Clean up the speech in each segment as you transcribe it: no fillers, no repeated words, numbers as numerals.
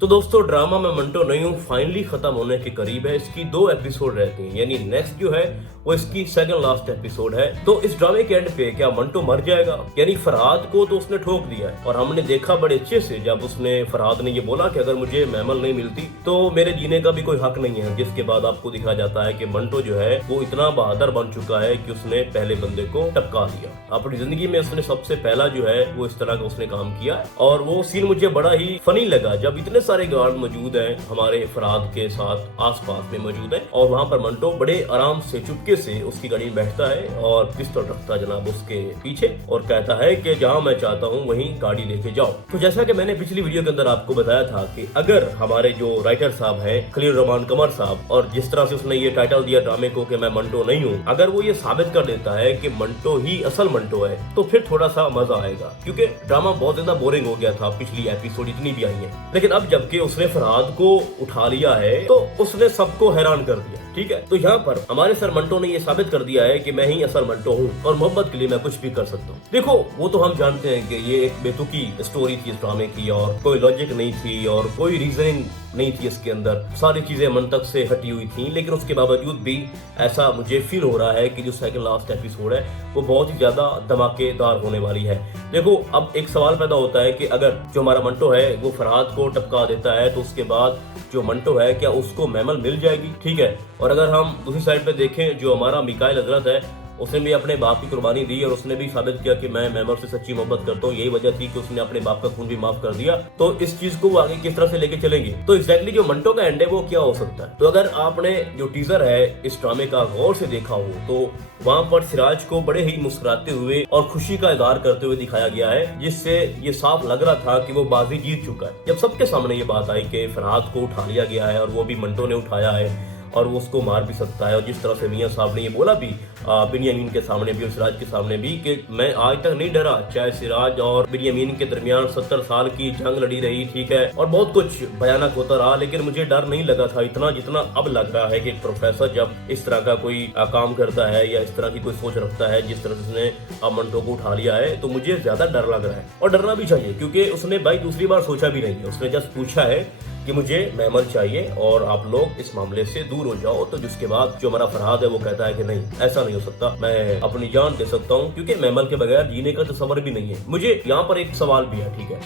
तो दोस्तों ड्रामा में मंटो नहीं हूँ फाइनली खत्म होने के करीब है। इसकी 2 एपिसोड रहती हैं, यानी नेक्स्ट जो है वो इसकी सेकंड लास्ट एपिसोड है। तो इस ड्रामे के एंड पे क्या मंटो मर जाएगा? यानी फरहाद को तो उसने ठोक दिया है और हमने देखा बड़े अच्छे से जब उसने फरहाद ने ये बोला कि अगर मुझे मैमल नहीं मिलती तो मेरे जीने का भी कोई हक नहीं है। जिसके बाद आपको दिखाया जाता है कि मंटो जो है वो इतना बहादुर बन चुका है कि उसने पहले बंदे को टपका दिया। अपनी जिंदगी में उसने सबसे पहला जो है वो इस तरह का उसने काम किया और वो सीन मुझे बड़ा ही फनी लगा जब इतने सारे गार्ड मौजूद हैं हमारे फरहाद के साथ आसपास में मौजूद हैं और वहां पर मंटो बड़े आराम से चुपके से उसकी गाड़ी में बैठता है और पिस्तौल रखता जनाब उसके पीछे और कहता है कि जहां मैं चाहता हूं वहीं गाड़ी लेके जाओ। तो जैसा कि मैंने पिछली वीडियो के अंदर आपको बताया था कि अगर हमारे जो राइटर साहब हैं खलील रहमान कमर साहब, और जिस तरह से उसने ये टाइटल दिया ड्रामे को कि मैं मंटो नहीं हूँ, अगर वो ये साबित कर देता है कि मंटो ही असल मंटो है तो फिर थोड़ा सा मजा आएगा। क्योंकि ड्रामा बहुत ज्यादा बोरिंग हो गया था, पिछली एपिसोड इतनी भी आई है, लेकिन अब जबकि उसने फरहाद को उठा लिया है तो उसने सबको हैरान कर दिया। ठीक है, तो यहाँ पर हमारे सर मंटो ने ये साबित कर दिया है कि मैं ही असल मंटो हूँ और मोहब्बत के लिए मैं कुछ भी कर सकता हूँ। देखो वो तो हम जानते हैं कि ये एक बेतुकी स्टोरी थी इस ड्रामे की और कोई लॉजिक नहीं थी और कोई रीजनिंग नहीं थी इसके अंदर, सारी चीजें मंतक से हटी हुई थी। लेकिन उसके बावजूद भी ऐसा मुझे फील हो रहा है कि जो सेकंड लास्ट एपिसोड है वो बहुत ही ज्यादा धमाकेदार होने वाली है। देखो अब एक सवाल पैदा होता है कि अगर जो हमारा मंटो है वो फरहाद को टपका देता है तो उसके बाद जो मंटो है क्या उसको मैमल मिल जाएगी? ठीक है, और अगर हम दूसरी साइड पे देखें जो हमारा मिकाइल हजरत है उसने भी अपने बाप की कुर्बानी दी और उसने भी साबित किया कि मैं मैमल से सच्ची मोहब्बत करता हूँ। यही वजह थी कि उसने अपने बाप का खून भी माफ कर दिया। तो इस चीज को वो आगे किस तरह से लेके चलेंगे? तो एग्जैक्टली जो मंटो का एंड है वो क्या हो सकता है? तो अगर आपने जो टीजर है इस ड्रामे का गौर से देखा हो तो वहाँ पर सिराज को बड़े ही मुस्कुराते हुए और खुशी का इजहार करते हुए दिखाया गया है, जिससे ये साफ लग रहा था कि वो बाजी जीत चुका है। जब सबके सामने ये बात आई कि फरहाद को उठा लिया गया है और वो भी मंटो ने उठाया है और वो उसको मार भी सकता है, और जिस तरह से मियां साहब ने ये बोला भी बिनियामीन के सामने भी और सिराज के सामने भी कि मैं आज तक नहीं डरा, चाहे सिराज और बिनियामीन के दरमियान 70 साल की जंग लड़ी रही, ठीक है, और बहुत कुछ भयानक होता रहा, लेकिन मुझे डर नहीं लगा था इतना जितना अब लग रहा है कि प्रोफेसर जब इस तरह का कोई काम करता है या इस तरह की कोई सोच रखता है जिस तरह से उसने मंटो को उठा लिया है, तो मुझे ज्यादा डर लग रहा है। और डरना भी चाहिए क्योंकि उसने भाई दूसरी बार सोचा भी नहीं है, उसने जस्ट पूछा है कि मुझे मैमल चाहिए और आप लोग इस मामले से दूर हो जाओ। तो जिसके बाद जो हमारा फरहाद है वो कहता है कि नहीं, ऐसा नहीं हो सकता, मैं अपनी जान दे सकता हूँ क्योंकि मैमल के बगैर जीने का तस्वर भी नहीं है। मुझे यहाँ पर एक सवाल भी है, ठीक है,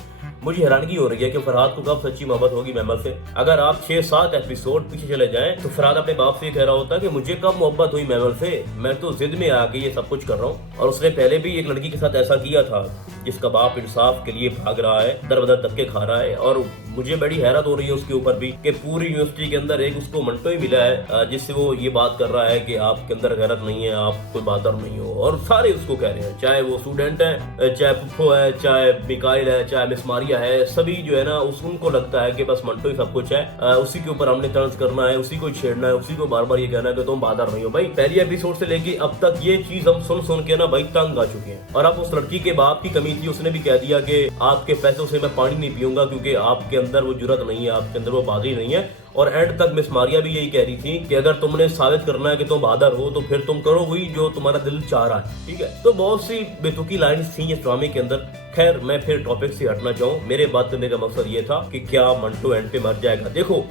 मुझे हैरानगी हो रही है कि फरहाद को कब सच्ची मोहब्बत होगी मैमल से। अगर आप 6-7 एपिसोड पीछे चले जाएं तो फरहाद अपने बाप से ये कह रहा होता है कि मुझे कब मोहब्बत हुई मैमल से, मैं तो जिद में आके ये सब कुछ कर रहा हूँ। और उसने पहले भी एक लड़की के साथ ऐसा किया था जिसका बाप इंसाफ के लिए भाग रहा है, दर बदर धक्के खा रहा है। और मुझे बड़ी हैरत हो रही है उसके ऊपर भी कि पूरी यूनिवर्सिटी के अंदर एक उसको मंटो ही मिला है जिससे वो ये बात कर रहा है कि आपके अंदर गैरत नहीं है, आप कोई बहादुर नहीं हो, और सारे उसको कह रहे हैं, चाहे वो स्टूडेंट है, चाहे पुप्पो है, चाहे मिकाइल है, चाहे मिस मारिया है, सभी जो है ना उनको लगता है कि बस मंटो ही सब कुछ है, उसी के ऊपर हमने तर्ज करना है, उसी को छेड़ना है, उसी को बार बार ये कहना है कि तुम बहादुर नहीं हो। भाई पहली एपिसोड से लेके अब तक ये चीज हम सुन सुन के ना भाई तंग आ चुके हैं। और अब उस लड़की के बाप की कमी थी, उसने भी कह दिया कि आपके पैसों से मैं पानी नहीं पीऊंगा क्योंकि आपके अंदर वो जुर्रत नहीं है, आपके अंदर वो बहादुरी नहीं है। और एंड तक मिस मारिया भी यही कह रही थी कि अगर तुमने साबित करना है कि तुम बहादुर हो तो फिर तुम करो वही जो तुम्हारा दिल चाह रहा है, ठीक है। तो बहुत सी बेतुकी लाइन्स थी इस ड्रामे के अंदर। खैर मैं फिर टॉपिक से हटना चाहूँ, मेरे बात करने का मकसद ये था कि क्या मंटो एंड पे मर जाएगा। देखो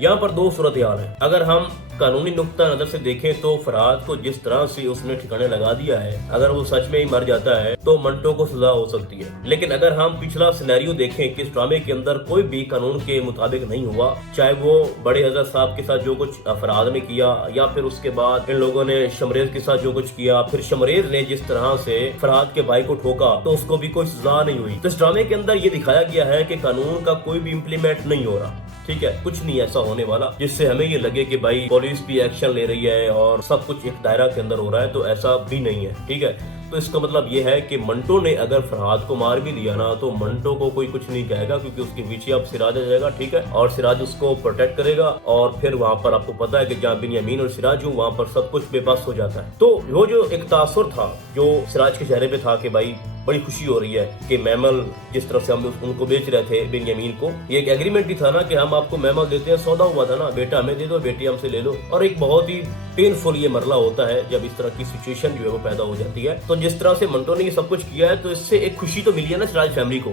यहाँ पर दो सूरत हाल है। अगर हम कानूनी नुक्ता नजर से देखें तो फरहाद को जिस तरह से उसने ठिकाने लगा दिया है, अगर वो सच में ही मर जाता है तो मंटो को सजा हो सकती है। लेकिन अगर हम पिछला सिनेरियो देखें कि इस ड्रामे के अंदर कोई भी कानून के मुताबिक नहीं हुआ, चाहे वो बड़े हजरत साहब के साथ जो कुछ फरहाद ने किया या फिर उसके बाद इन लोगों ने शमरेज के साथ जो कुछ किया, फिर शमरेज ने जिस तरह से फरहाद के भाई को ठोका तो उसको भी कोई सजा नहीं हुई। तो इस ड्रामे के अंदर ये दिखाया गया है कि कानून का कोई भी इम्प्लीमेंट नहीं हो रहा, ठीक है, कुछ नहीं ऐसा होने वाला जिससे हमें ये लगे कि भाई पुलिस भी एक्शन ले रही है और सब कुछ एक दायरा के अंदर हो रहा है, तो ऐसा भी नहीं है, ठीक है। तो इसका मतलब ये है कि मंटो ने अगर फरहाद को मार भी दिया ना तो मंटो को कोई कुछ नहीं कहेगा क्योंकि उसके पीछे अब सिराज आ जाएगा, ठीक है, और सिराज उसको प्रोटेक्ट करेगा। और फिर वहां पर आपको पता है कि जहाँ बिनियामीन और सिराज हूँ वहां पर सब कुछ बेबस हो जाता है। तो वो जो एक तासुर था जो सिराज के चेहरे पे था कि भाई बड़ी खुशी हो रही है कि मैमल जिस तरह से हम उनको बेच रहे थे बिनियामीन को, ये एक एग्रीमेंट भी था ना कि हम आपको मैमल देते हैं, सौदा हुआ था ना, बेटा हमें दे दो, बेटी हमसे ले लो। और एक बहुत ही पेनफुल ये मरला होता है जब इस तरह की सिचुएशन जो है वो पैदा हो जाती है। तो जिस तरह से मंटो ने ये सब कुछ किया है तो इससे एक खुशी तो मिली है ना सिराज फैमिली को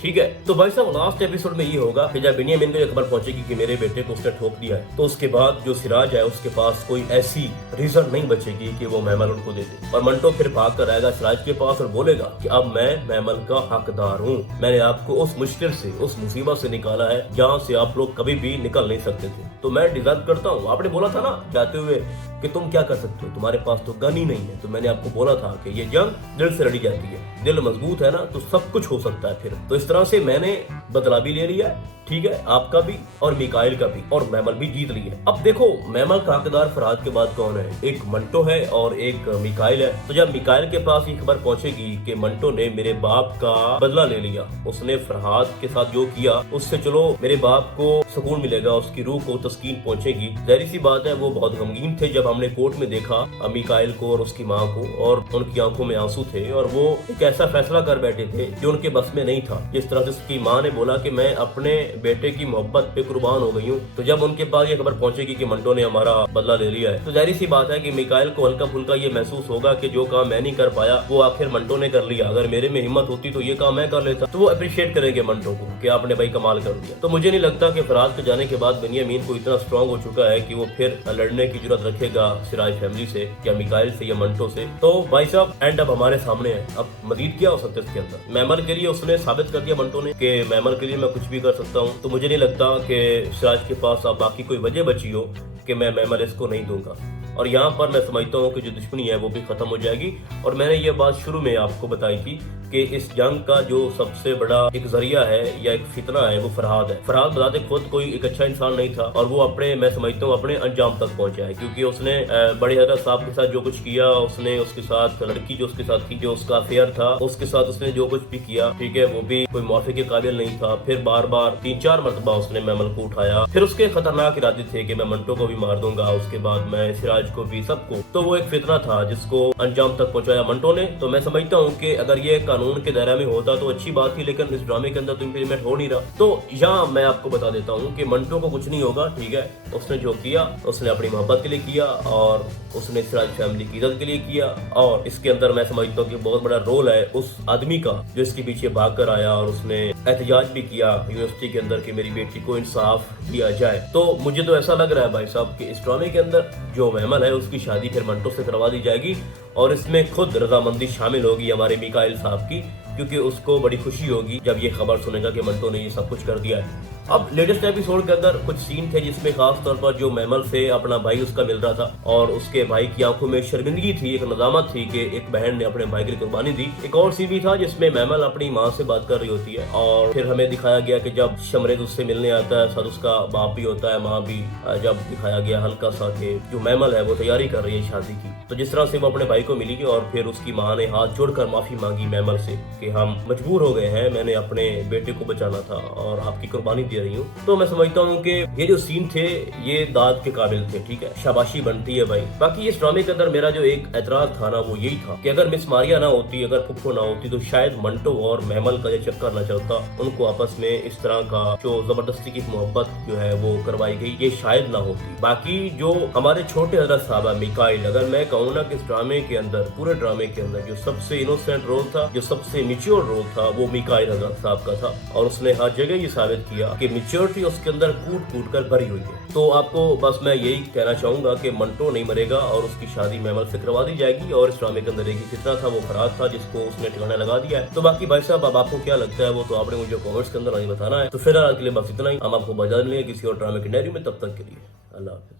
ठीक है। तो भाई साहब लास्ट एपिसोड में ये होगा कि जब बिनियामिन को ये खबर पहुंचेगी कि मेरे बेटे को उसने ठोक दिया है, तो उसके बाद जो सिराज है उसके पास कोई ऐसी रीजन नहीं बचेगी कि वो मैमल उनको दे दे, और मंटो फिर भाग कर आएगा सिराज के पास और बोलेगा कि अब मैं मैमल का हकदार हूँ, मैंने आपको उस मुश्किल से, उस मुसीबत से निकाला है जहाँ से आप लोग कभी भी निकल नहीं सकते थे, तो मैं डिजर्व करता हूँ। आपने बोला था ना जाते हुए कि तुम क्या कर सकते हो, तुम्हारे पास तो गन ही नहीं है, तो मैंने आपको बोला था कि ये जंग दिल से लड़ी जाती है, दिल मजबूत है ना तो सब कुछ हो सकता है फिर। तो इस तरह से मैंने बदला भी ले लिया, ठीक है, आपका भी और मिकाइल का भी, और मैमल भी जीत ली है। अब देखो मैमल का हकदार फरहाद के बाद कौन है, एक मंटो है और एक मिकाइल है। तो जब मिकाइल के पास ये खबर पहुंचेगी कि मंटो ने मेरे बाप का बदला ले लिया, उसने फरहाद के साथ जो किया उससे चलो मेरे बाप को सुकून मिलेगा, उसकी रूह को तस्कीन पहुंचेगी, जाहिर सी बात है वो बहुत गमगीन थे जब हमने कोर्ट में देखा मिकाइल को और उसकी माँ को, और उनकी आंखों में आंसू थे, और वो एक ऐसा फैसला कर बैठे थे जो उनके बस में नहीं था। जिस तरह से उसकी माँ ने बोला कि मैं अपने बेटे की मोहब्बत पे कुर्बान हो गई हूँ, तो जब उनके पास ये खबर पहुंचेगी कि मंटो ने हमारा बदला ले लिया है, तो जाहिर सी बात है कि मिकाइल को हल्का फुल्का ये महसूस होगा कि जो काम मैं नहीं कर पाया वो आखिर मंटो ने कर लिया, अगर मेरे में हिम्मत होती तो ये काम मैं कर लेता। तो वो अप्रिशिएट करेंगे मंटो को कि आपने भाई कमाल कर दिया। तो मुझे नहीं लगता कि फरहाद के जाने के बाद बिनियामिन को इतना स्ट्रांग हो चुका है कि वो फिर लड़ने की जरूरत रखेगा सिराज फैमिली से या मिकाइल से या मंटो से। तो भाई साहब एंड अब हमारे सामने है, अब मजीद क्या हो सकता है इसके अंदर। मैमल के लिए उसने साबित कर दिया मंटो ने कि मैमल के लिए मैं कुछ भी कर सकता हूँ, तो मुझे नहीं लगता कि सिराज के पास अब बाकी कोई वजह बची हो कि मैं मैमल इसको नहीं दूंगा, और यहाँ पर मैं समझता हूँ कि जो दुश्मनी है वो भी खत्म हो जाएगी। और मैंने ये बात शुरू में आपको बताई थी कि इस जंग का जो सबसे बड़ा एक जरिया है या एक फितना है वो फरहाद है। फरहाद बताते खुद कोई एक अच्छा इंसान नहीं था, और वो अपने, मैं समझता हूँ अपने अंजाम तक पहुंचा है, क्योंकि उसने बड़े हजरत साहब के साथ जो कुछ किया, उसने उसके साथ लड़की जो उसके साथ थी, जो उसका अफेयर था, उसके साथ उसने जो कुछ भी किया, ठीक है, वो भी कोई माफी के काबिल नहीं था। फिर बार बार 3-4 मरतबा उसने मैमल को उठाया, फिर उसके खतरनाक इरादे थे कि मैं मंटो को भी मार दूंगा, उसके बाद मैं सिराज को भी, सबको। तो वो एक फितना था जिसको अंजाम तक पहुंचाया मंटो ने। तो मैं समझता हूँ कि अगर ये कानून के दायरे में होता तो अच्छी बात थी, लेकिन इस ड्रामे के अंदर तो इम्प्लीमेंट हो नहीं रहा। तो यहाँ मैं आपको बता देता हूँ कि मंटो को कुछ नहीं होगा, ठीक है, उसने जो किया उसने अपनी मोहब्बत के लिए किया, और उसने सिराज फैमिली की इज्जत के लिए किया, और इसके अंदर मैं समझता हूँ कि बहुत बड़ा रोल है उस आदमी का जो इसके पीछे भाग कर आया और उसने एहतजाज भी किया यूनिवर्सिटी के अंदर कि मेरी बेटी को इंसाफ दिया जाए। तो मुझे तो ऐसा लग रहा है भाई साहब कि इस ड्रामे के अंदर जो मैमल है उसकी शादी फिर मंटो से करवा दी जाएगी, और इसमें खुद रजामंदी शामिल होगी हमारे मिकाइल साहब की, क्योंकि उसको बड़ी खुशी होगी जब ये खबर सुनेगा कि मंटो ने ये सब कुछ कर दिया है। अब लेटेस्ट एपिसोड के अंदर कुछ सीन थे जिसमें खास तौर पर जो मैमल से अपना भाई उसका मिल रहा था, और उसके भाई की आंखों में शर्मिंदगी थी, एक नदामत थी कि एक बहन ने अपने भाई की कुर्बानी दी। एक और सीन भी था जिसमें मैमल अपनी माँ से बात कर रही होती है, और फिर हमें दिखाया गया कि जब शमरेद उससे मिलने आता है, साथ उसका बाप भी होता है, माँ भी, जब दिखाया गया हल्का सा कि जो मैमल है वो तैयारी कर रही है शादी की। तो जिस तरह से वो अपने भाई को मिली और फिर उसकी माँ ने हाथ जोड़कर माफी मांगी मैमल से कि हम मजबूर हो गए हैं, मैंने अपने बेटे को बचाना था और आपकी कुर्बानी दे रही हूँ। तो मैं समझता हूँ कि ये जो सीन थे ये दाद के काबिल थे, ठीक है, शाबाशी बनती है भाई। बाकी इस ड्रामे के अंदर मेरा जो एक एतराज था ना वो यही था कि अगर मिस मारिया ना होती, अगर फुफ्फो ना होती, तो शायद मंटो और मैमल का ये चक्कर ना चलता, उनको आपस में इस तरह का जो जबरदस्ती की मोहब्बत जो है वो करवाई गई, ये शायद ना होती। बाकी जो हमारे छोटे हजरत साहब मिकाइल, अगर मैं कहूँ ना कि इस ड्रामे के अंदर, पूरे ड्रामे के अंदर जो सबसे इनोसेंट रोल था, जो सबसे मिच्योर रोल था, वो मिकाइल हजरत साहब का था, और उसने हर जगह ये साबित किया कि मिच्योरिटी उसके अंदर कूट कूट कर भरी हुई है। तो आपको बस मैं यही कहना चाहूंगा कि मंटो नहीं मरेगा और उसकी शादी मैमल से करवा दी जाएगी, और इस ड्रामे के अंदर एक ही फितना था वो फरहाद था जिसको उसने ठिकाना लगा दिया है। तो बाकी भाई साहब अब आपको क्या लगता है वो तो आपने मुझे कमेंट्स के अंदर नहीं बताना है। तो फिलहाल के लिए बस इतना ही, हम आपको बजा मिलेंगे किसी और ड्रामे के नैरी में, तब तक के लिए अल्लाह हाफिज़।